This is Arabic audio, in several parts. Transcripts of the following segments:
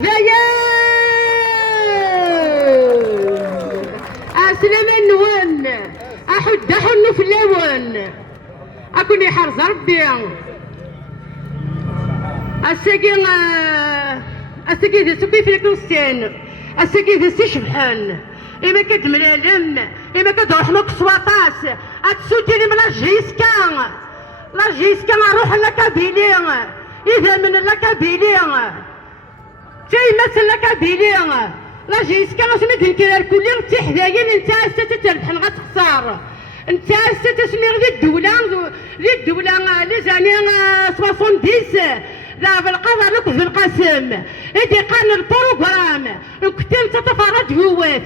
أسلم النون أحد حنو في اللون أكون يحرز ربي الساقي سكي في الكريستيان الساقي سيشبحان إما كتملالم إما كتروح لك سواطاس أتسوتيني من لاجيسكا نروح لكابيلي إذا من لكابيلي جاي مثلا كابيلي لاجيسكا سميت نكرر كلي تحداين انت تتربح غتخسر انت تسمي غير الدولة لي زاني 70 لا بالقضاء لك في القسم إدي قان البروغرام كنت تتفرج هوات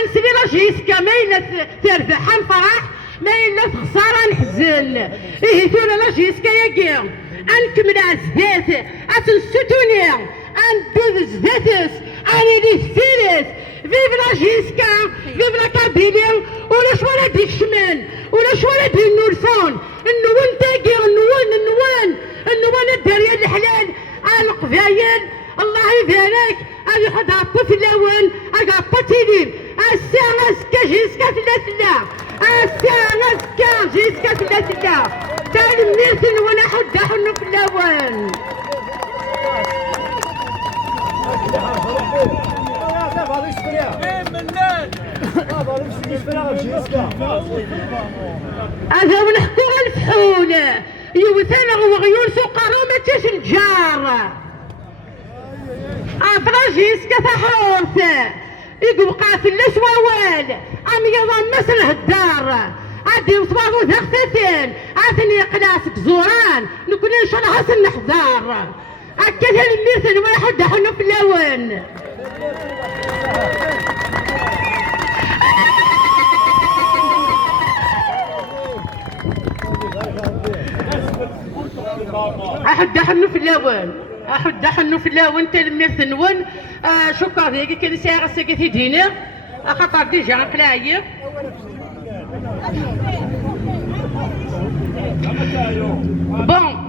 أنسلي لاجيسكا ما إلا تربح نفرح ما إلا خسارة نحزن إيه ثولا لاجيسكا ياكي أنكمل عزدات أتنستوني أندوذ زداتس أني لي ثيرس فيف لاجيسكا فيف لا كابيلي ولا شوالا ديك شمال ولا شوالا ديك النورسون النوان تاقي النوان الدريا الحلال القفايل الله يبارك أنا حد عطو في اللون أقطع تيليم الساعة سكا جيسكا ثلاثة الساعة سكا جيسكا ثلاثة تاني منيسن ولا حد حنو في اللون هذا ونحكو على الفحول يوثنا وغيور سقارو ما تاش الجار افراجيسكا تحورث يقول قاتل سوال ام يضم مثل الدار عادي وصباغو ثختين عاتني قلاسك زوران نكون ان شاء الله حسن نحذار هكذا المثل واحد حنو في اللون أحد حنو في اللون تلميذ نون شكرا لك كان ساعة ساقتي دينا خاطر ديجا قلايق بون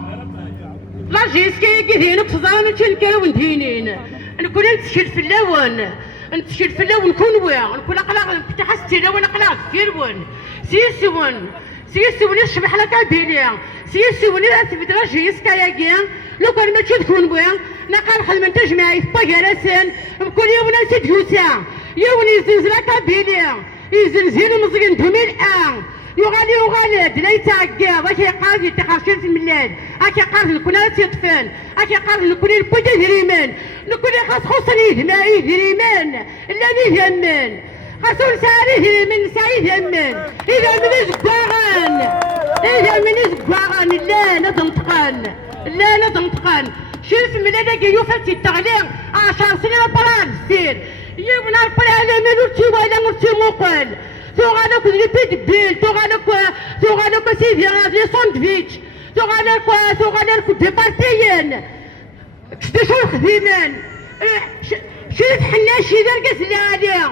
لاجيسكا يقذينك صدامة كنكاون دينين نكون نتشل في اللون نكون ويا نكون أقلاق تحستي لون أقلاق فيرون سيسون يشبح لك بيليا سيسون لا تبدل لاجيسكا ياكي لو كان ما تكون ويا نقال خدمة تجمعي في طيارسان بكل يوم ناس تجوسا يوم يزنزل لك بيليا يزنزل مزقن تميل يغالي لا يتعقى اكي قاضي تخرشين في الميلاد اكي قاضي نكون تيطفان اكي قاضي نكون البوجه دريمان نكون خاص خصني دمائي دريمان لا نهمن خاصو ساريه من سعيد همن اذا من زقاغان لا نضمطقان شوف من انا يوفلتي التغليق 10 سنين بران سير يبنا البران مالو تيوالا مرتي ثوغانك لي بيل ثوغانك سيدي لي ساندويتش ثوغانك ديبارتيين كشتو الخديمان شريف حناشي درقس لالي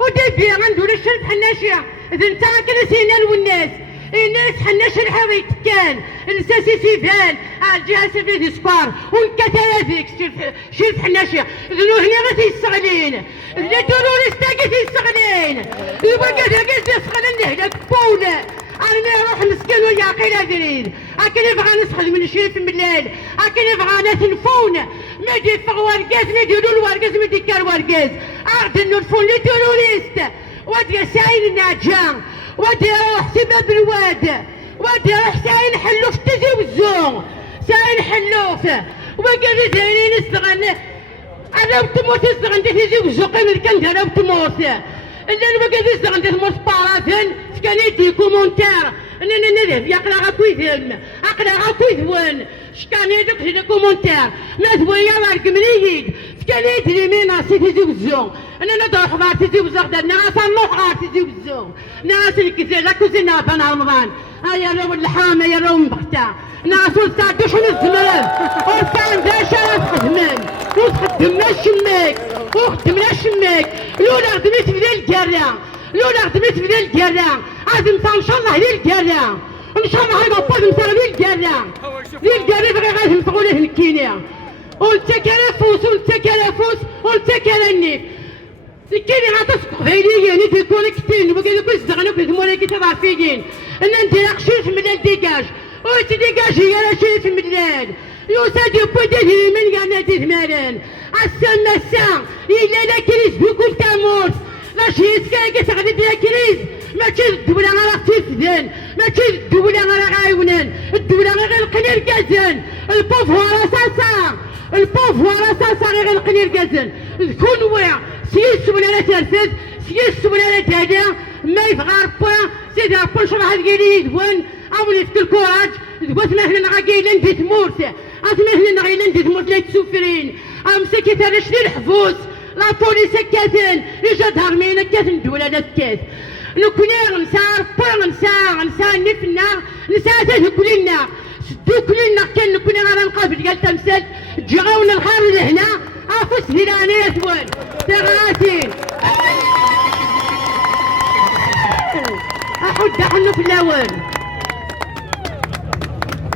ودبي عندو الشريف حناشي اذا انت كنسينا والناس الناس حناشي الحويت كان الساسي سيفال الجهه سيفي سكار والكثره فيك شريف حناشي ذنو هنا غا تيستغلين لا توروريست كي تيستغلين يبقى كذا يسخن هناك بولا انا نروح مسكين وياقي لاذرين اكن يبغى نسخن من شريف من الليل اكن يبغى نتنفون ما يدفع ورقاز ما يديروا الورقاز ما يدير ورقاز اعد نرفون لي توروريست ودي ساين الناجان ودي يروح سباب الواد ودي يروح ساين حلوف تزوزو ساين حلوف وقال زين نستغل انا بتموت استغل تزوزو قيمة كان انا بتموت اللي انا بقى استغل تموت بارافين كان يدي كومونتير انا نذهب يقرا غاكويثم اقرا غاكويثون شكان يدك في كومونتير ما ثويا مارك منيد كان يدري مين راسي تزوزو انا ندور حضار تزوزو غدا ناس نروح تزوزو ناس الكثير لا كوزينا بان رمضان هيا لو اللحامه يا لو مبغتا ناس وصادوش من الزمران وكان ذا شرف خدمان وخدمنا الشماك لولا خدمت في ذا القرا عازم ان شاء الله للقرا ان شاء الله هيبقى مثلا للقرا بغي غادي نفقوا له الكينيا وانت كرفوس وانت كرفوس وانت كرنيف كاين غاتصق غيريين يكون كتين وقال لك زغنوك المولاي كتعرفين ان ندير خشيش من الديكاج وانت ديكاج هي راه شي في مدلال يوساد يبدا من كاع تزمرن السما الا لا كريز بكل تاموس لا شي سكا كتغدي ديال كريز ماشي الدولة راه تسدن ماشي الدولة راه غايونان الدولة غير القنير كازن البوفوار اساسا البوفوار اساسا غير القنير كازن كون واع سيس ولا ترفد سيس ولا تهدا ما يبغى ربا سيدي ربا شرح الكيلي يدوان او نفك الكوراج دوات ما هنا غاكاين ندي تمورت اسمع هنا غاين ندي تمورت لا تسوفرين امسكي ترش لي الحفوس لا بوليس كاتن يجا ظهر مينا كاتن الدولة لا تكات نكوني غنسى ربا غنسى نفنا نسى تهكلنا سدو كلنا كان نكوني غانا نقابل قال تمثال تجاونا الخير لهنا افوس هلاني يا ثوان تغاتين احد حنو في الاول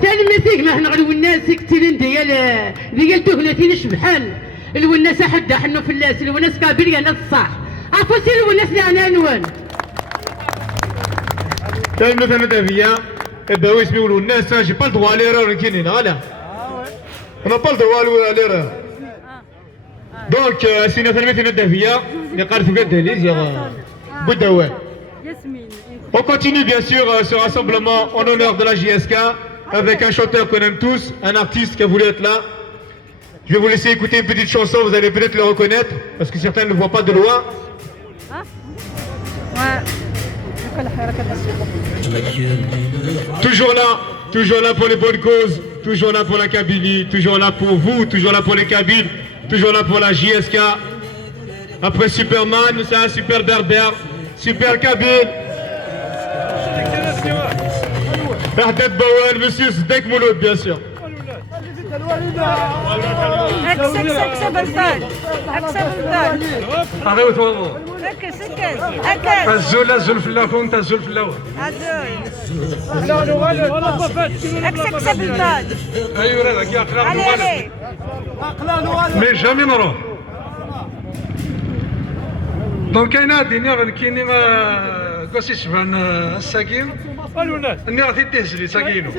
تلمسيك ما هنا الوناس كتيرين ديال تهلتين شبحان الوناس احد حنو في الناس الوناس كابيل قال الصح افوس الوناس لهنا نوان تلمس انا دافيا باوي اسمي الوناس جي با الدوا ليرور كاينين غالا انا با الدوا ليرور دونك سينا تلميذنا الدافية اللي قالت في قد يا بودوان. On continue bien sûr ce rassemblement en honneur de la JSK avec un chanteur qu'on aime tous, un artiste qui a voulu être là. Je vais vous laisser écouter une petite chanson, vous allez peut-être le reconnaître parce que certains ne le voient pas de loin. Toujours là pour les bonnes causes, toujours là pour la Kabylie, toujours là pour vous, toujours là pour les Kabyles, toujours là pour la JSK. Après Superman, c'est un super berbère, super Kabyle. Bernadette Bowen, monsieur Zdek Mouloud, bien sûr. الزول الزول في الاخر وانت الزول في الاول اكسب البال ايوا هذاك يا اخلاق مي جامي نروح دونك كاينه الدنيا كاينين كاسي شبان الساكين اني غادي تهزلي ساكينو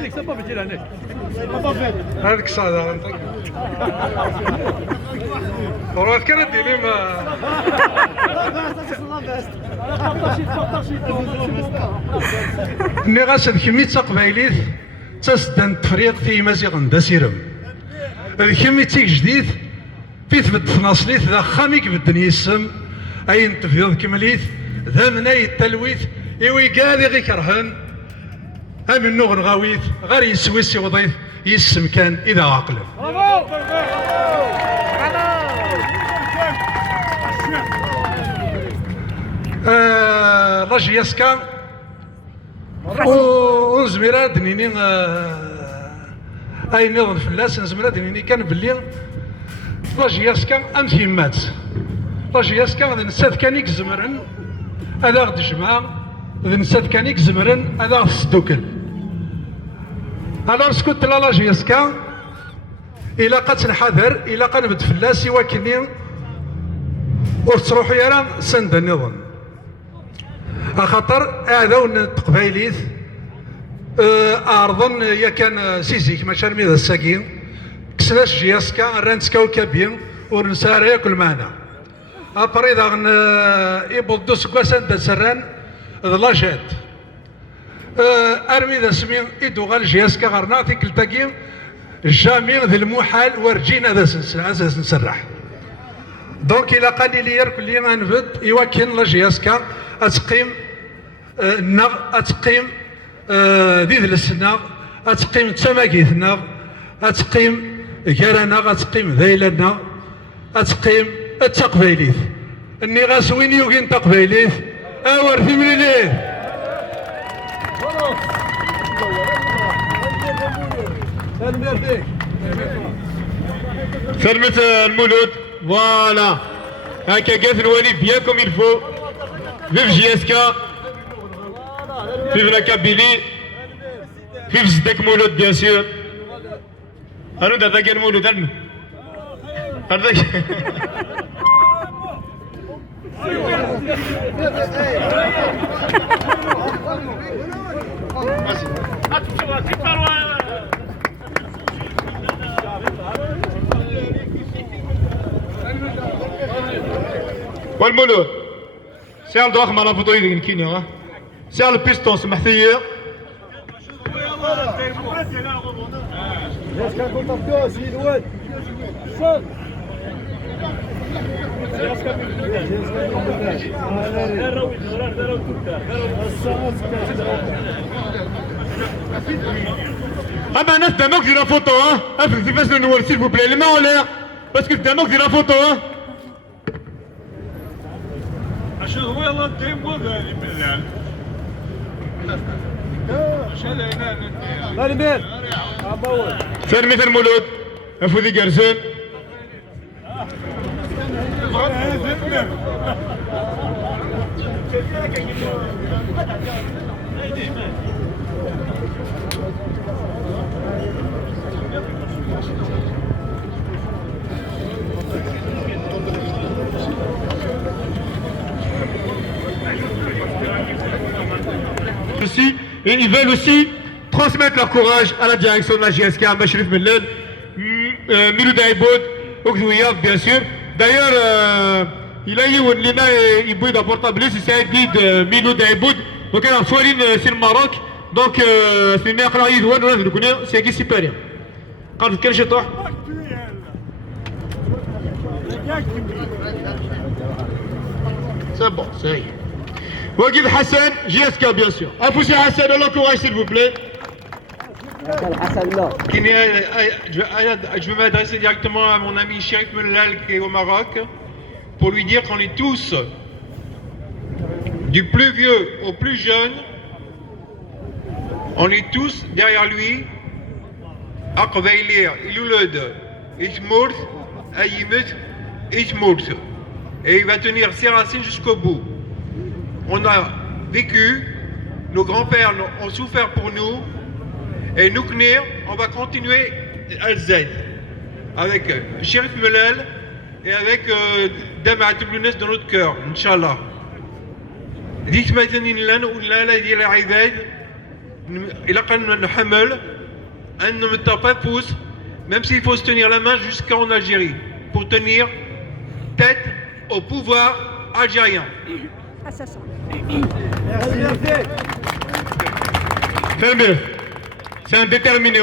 هذيك الصاده وراه كانت ديري ما مي غاسد كميت تقبايليت تسدان التفريق في مزيغ ندسيرم كميت تيك جديد في ثبت فناصليت ذا خاميك بالدنيا السم اين تفيض كمليت ذا مناي التلويث ايوي قالي غي كرهن امن نغن غاويت غير يسويسي وضيف يسم كان اذا عقله راجل يسكا ونزميرا دنيني اي نظن فلاس نزميرا دنيني كان باللي راجل يسكا امثي مات راجل يسكا غادي نسات كانيك زمرن هذا غد جماع غادي نسات كانيك زمرن هذا غد السدوكل انا سكت لا راجل يسكا الا قد نحذر الا قنبت فلاس يواكني وتروحوا يرى سند النظام خاطر اعداون التقبايليت ارضا يا كان سيزيك ماشي رمي ذا الساكين كسلاش جياسكا رانتسكا وكابين ورنسارا ياكل معنا ابري اذا يبضو سكواسان دا سران ذا جات ارمي ذا سمين يدوغال جياسكا غرنا تيكلتاكين جامي ذا المحال ورجينا ذا اساس نسرح دونك الى قال لي يركل لي غنفد يوكن لا جياسكا اتقيم النغ اتقيم ذي السناغ اتقيم تماكيثنا اتقيم كرانا اتقيم ذيلنا اتقيم التقبيليث اني غاسوين يوكين تقبيليث اور في مليليه سلمت المولود فوالا هكا قاف الوالي بيان كوم يلفو فيف جياسكا فيف لا كابيلي فيف زدك مولود بيان سور الو دابا كان مولود هذاك والمولود سير دواخ ما نفضو يدين كينيا سير البيستون سمح ثير اما الناس دامك دير لا فوتو افرض كيفاش نور سيل فو بلاي الماء ولا باسكو دامك دير لا فوتو عشان هو يلا التيم وغالي بالله عشان هنا ثاني مثل مولود افوذي قرزون Et ils veulent aussi transmettre leur courage à la direction de la JSK, Machirif Mellel, Milou Daïboud, Okhzouiyav, bien sûr. D'ailleurs, il a eu une bouille d'un portable, c'est un guide Milou Daïboud, donc il a un foirine sur le Maroc, donc c'est une mère qui c'est un guide supérieur. Quand tu es chez toi c'est bon, c'est rien. Wagib Hassan, JSK bien sûr. Poussez Hassan, on l'encourage s'il vous plaît. Je veux m'adresser directement à mon ami Chérif Mellal qui est au Maroc pour lui dire qu'on est tous, du plus vieux au plus jeune, on est tous derrière lui. Akveilir, Ilouled, Ismourth, Aïmut, Ismourth. Et il va tenir ses racines jusqu'au bout. On a vécu, nos grands-pères ont souffert pour nous, et nous, Knir, on va continuer à Z avec Chérif Mellal et avec Dama Atblounes dans notre cœur, Inch'Allah. Dites maintenant, il a quand même le hamel, un ne me tape pas pouce, même s'il faut se tenir la main jusqu'en Algérie, pour tenir tête au pouvoir algérien. C'est un déterminé.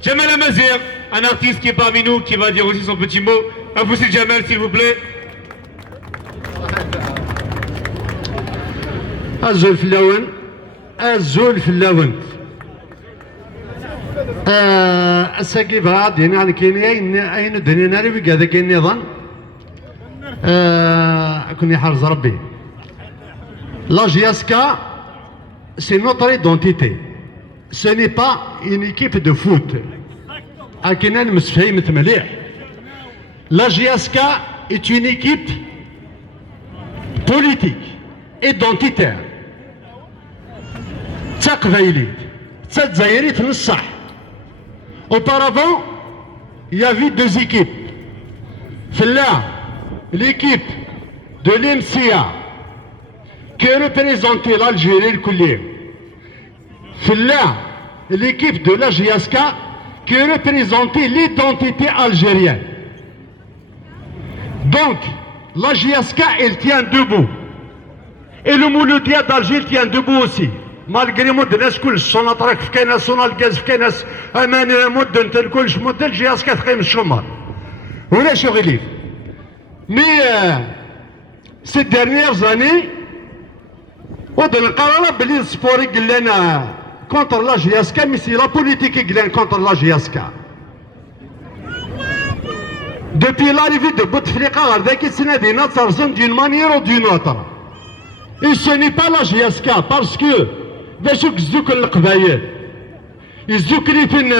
Jamal Amazir, un artiste qui est parmi nous, qui va dire aussi son petit mot. À vous, c'est Jamal, s'il vous plaît. الزول في اللون الزول في اللون الساقي بعض يعني كاين اين دنيا نعرف هذا كاين نظام كون يحرز ربي لا جياسكا c'est notre identité ce n'est pas une équipe de foot كاين مسفهمت مليح لا جياسكا est une équipe politique identitaire تقبيليت تزايريت للصح. Auparavant, il y avait deux équipes. L'équipe de l'MCA qui représentait l'Algérie le collier. L'équipe de la JSK qui représentait l'identité algérienne. Donc, la JSK, elle tient debout. Et le Mouloudia d'Alger tient debout aussi. Malgré مدن كلش صناطرك في كاينه صنا الغاز في كاينه امان مدن الكلش مدن جهاز كتقيم الشمال ولا شغلي مي سي ديرنيير زاني ودن القرار بلي السبوري قال لنا كونتر لا جياسكا مي سي لا بوليتيك قال لنا كونتر لا جياسكا دوبي لاريفي دو بوتفليقه غير ذاك السنه دينا ترسم دون مانيير و دون اوتر اي سو ني با لا جياسكا باسكو باش كزوك القبايل يزوك لي فين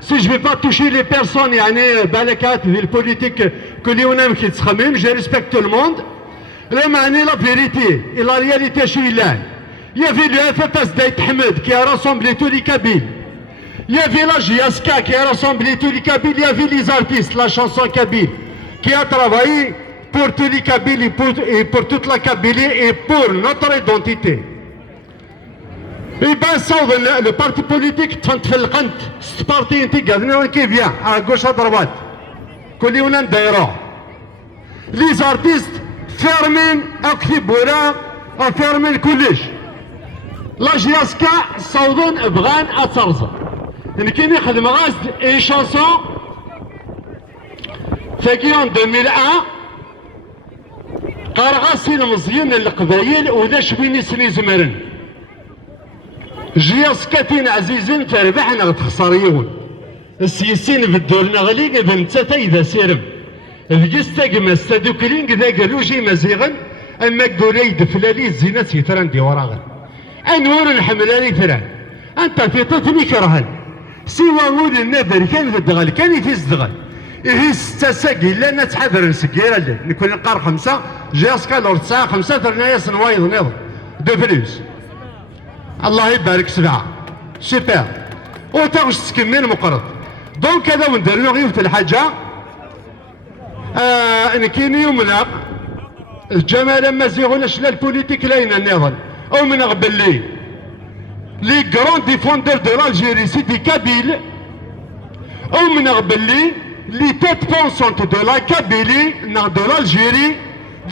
سي جو با توشي لي بيرسون يعني بالك في البوليتيك كل يوم كي تخمم جي ريسبكت تو الموند لا معني لا فيريتي اي لا رياليتي شو يلاه يا في لو اف اس دايت حمد كي راسومبلي تو لي كابيل Il y avait la JSK qui a rassemblé tous les Kabyles, il y avait les artistes, la chanson Kabyle, qui a travaillé pour tous les Kabyles et pour toute la Kabylie et pour notre identité. Et bien ça, le parti politique, ce parti qui vient à gauche à droite, les artistes ferment Akfibora, ferment le collège. La JSK, Saudon Bran Atzarza. Il y a une chanson qui en 2001 قرغاسي المزيان القبايل ولاش وين يسني زمرن جياسكاتين عزيزين تربحنا غتخسريون السياسيين بدولنا غليق بمتاتا إذا سيرم فجستا قماس تدوكلين كذا قالوا جي مزيغن أما قدولي دفلالي الزينات يتران دي وراغن أنور الحملاني تران أنت في طفلي كرهن سوى غول النذر كان في الدغل كان يفيز الدغل إيه ستساقي لنا تحذر نسقيرا لي نكون نقار 5 جاسكا لور 9 5 ترنايا نوايض نيض دو فلوس الله يبارك 7 سوبر وتاوش تكمل مقرض دونك هذا وندير له غير في الحاجه نكيني يومنا الجمال مازيغون شلا البوليتيك لاينا النظام او من قبل لي لي كرون ديفوندور دو l'Algérie سي دي كابيل او من قبل لي les têtes pensantes de la Kabylie, de l'Algérie,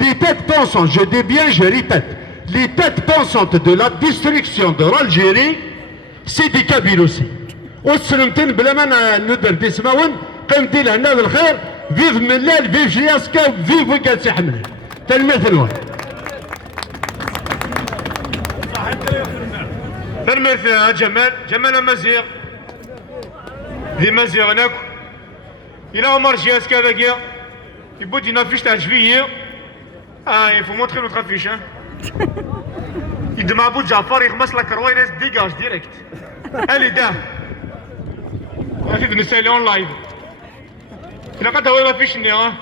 les têtes pensantes, je dis bien, je répète, les têtes pensantes de la destruction de l'Algérie, c'est des Kabyles aussi. والسلمتين بلا ما ندر تسمعون قيمتي لهنا بالخير فيف ملال فيف جياسكا فيف وكاسي حمل تلمثل وين المثل يا جمال مزيغ ذي مزيغ هناك Il a Omar Giaska avec hier. Il boit une affiche à juillet. Ah, il faut montrer notre affiche. Hein. Il demande à Abu Jafar, il remet la carotte, il reste dégage direct. Allez, là. On va venir saluer en live. Il a qu'à t'avoir l'affiche, hein.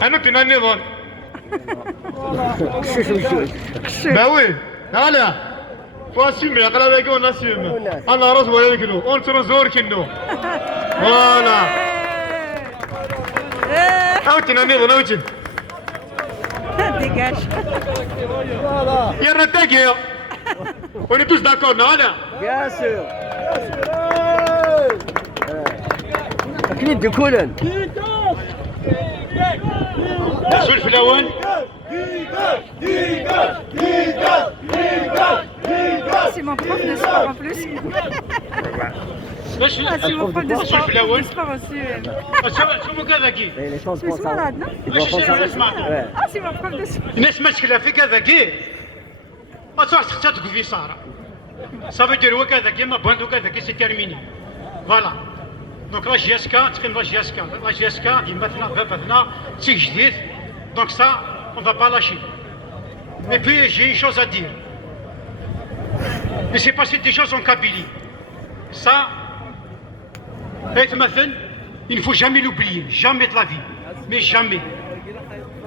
Un autre, il a un névon. Ben oui. Allez. Faut assumer, avec on assume. On a rose avec nous. On se ressort qu'il nous. Voilà. Outin, on est bon, outin. Dégage. Il y a un attaque hier. On est tous d'accord, non là? Bien sûr. أكيد دخولا. شوف الأول. C'est mon prof de sport en plus. C'est mon prof de sport aussi. شوفوا كذا كي. Je suis malade, non? Ah, c'est mon prof de sport. الناس مشكلة في كذا كي. ما صارت اختتك في صارة. Ça veut dire وكذا كي ما بندو كذا كي c'est terminé. Voilà. Donc la JSK, la JSK, qui maintenant, c'est جديد. Donc ça, on ne va pas lâcher. Et puis j'ai une chose à dire. Il s'est passé des choses en Kabylie. Ça, il ne faut jamais l'oublier, jamais de la vie, mais jamais.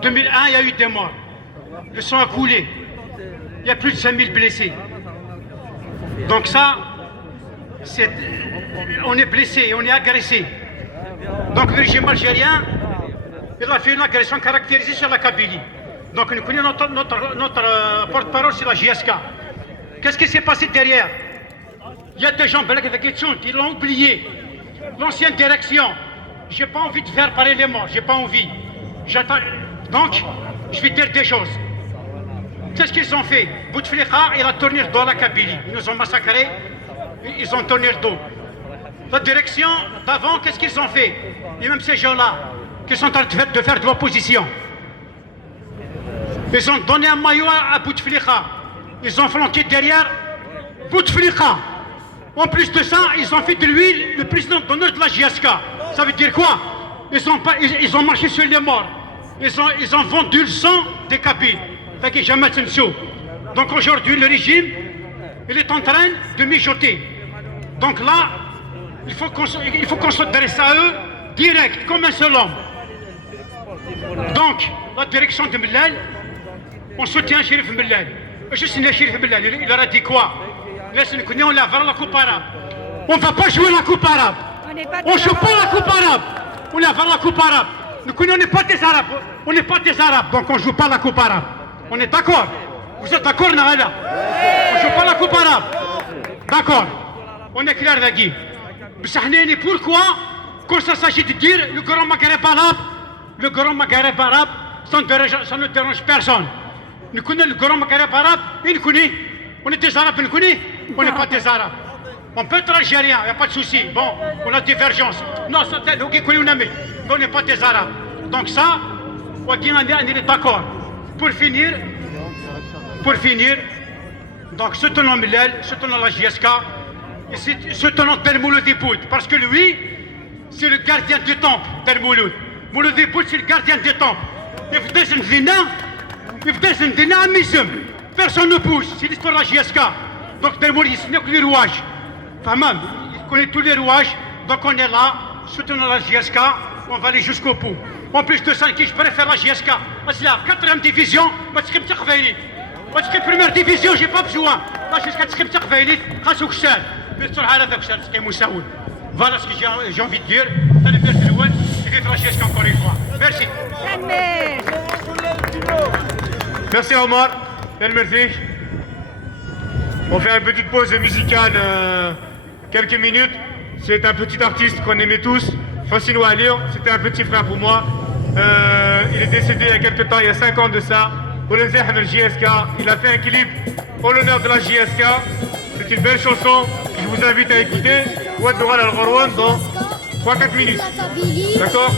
2001, il y a eu des morts. Le sang a coulé. Il y a plus de 5000 blessés. Donc ça, on est blessé, on est agressé. Donc le régime algérien, il a fait une agression caractérisée sur la Kabylie. Donc nous connaissons notre porte-parole, c'est la JSK. Qu'est-ce qui s'est passé derrière? Il y a des gens, ils l'ont oublié. L'ancienne direction, j'ai pas envie de faire parler les morts, j'ai pas envie. Donc, je vais dire des choses. Qu'est-ce qu'ils ont fait? Bouteflika, il a tourné le dos à la Kabylie. Ils nous ont massacrés, ils ont tourné le dos. La direction d'avant, qu'est-ce qu'ils ont fait? Et même ces gens-là, qui sont en train de faire de l'opposition. Ils ont donné un maillot à Bouteflika. Ils ont flanqué derrière Bouteflika. En plus de ça, ils ont fait de lui le président d'honneur de la JSK. Ça veut dire quoi? Ils ont marché sur les morts. Ils ont vendu le sang des Kabyles. Fait que jamais attention. Donc aujourd'hui, le régime, il est en train de mijoter. Donc là, il faut qu'on s'adresse à eux direct, comme un seul homme. Donc, la direction de Mellal, on soutient Chérif Mellal. Juste le Chérif Mellal, il leur a dit quoi? Laisse-nous connaître la coupe arabe. On va pas jouer la coupe arabe. On joue pas la coupe arabe. On est avant la coupe arabe. Nous, on n'est pas des arabes. On n'est pas des arabes, donc on joue pas la coupe arabe. On est d'accord? Vous êtes d'accord, Nahada? On joue pas la coupe arabe. D'accord. On est clair là-dessus. Mais pourquoi, quand ça s'agit de dire le grand Maghreb arabe, ça ne dérange personne. Nous connaissons le grand Maghreb arabe, et nous connaissons. On est des arabes, nous connaissons. On n'est pas des arabes. On peut être algérien, il n'y a pas de souci. Bon, on a divergence. Non, c'est ok, on n'est pas des arabes. Donc ça, on est d'accord. Pour finir, donc soutenons Milal, soutenons la JSK, et soutenons Del Mouloud Ipoud, parce que lui, c'est le gardien du temple, Del Mouloud. Mouloud Ipoud, c'est le gardien du temple. Il faut des amismes. Personne ne pousse, c'est l'histoire de la JSK. Donc Del Mouloud, il n'y a que les rouages. Enfin, il connaît tous les rouages, donc on est là, soutenons la JSK, on va aller jusqu'au bout. En plus de ça, je préfère la JSK. Parce que la 4e division, parce que la première division, j'ai pas besoin. Parce que la 4e division, voilà ce que j'ai envie de dire. Et vive la JSK encore une fois. Merci. Merci Omar. Merci. On fait une petite pause musicale, quelques minutes. C'est un petit artiste qu'on aimait tous, Fassino Alir. C'était un petit frère pour moi. Il est décédé il y a quelques temps, il y a 5 ans de ça. JSK. Il a fait un clip en l'honneur de la JSK. C'est une belle chanson. Je vous invite à écouter. Ouad Doural Al-Gharwan dans 3-4 minutes. D'accord?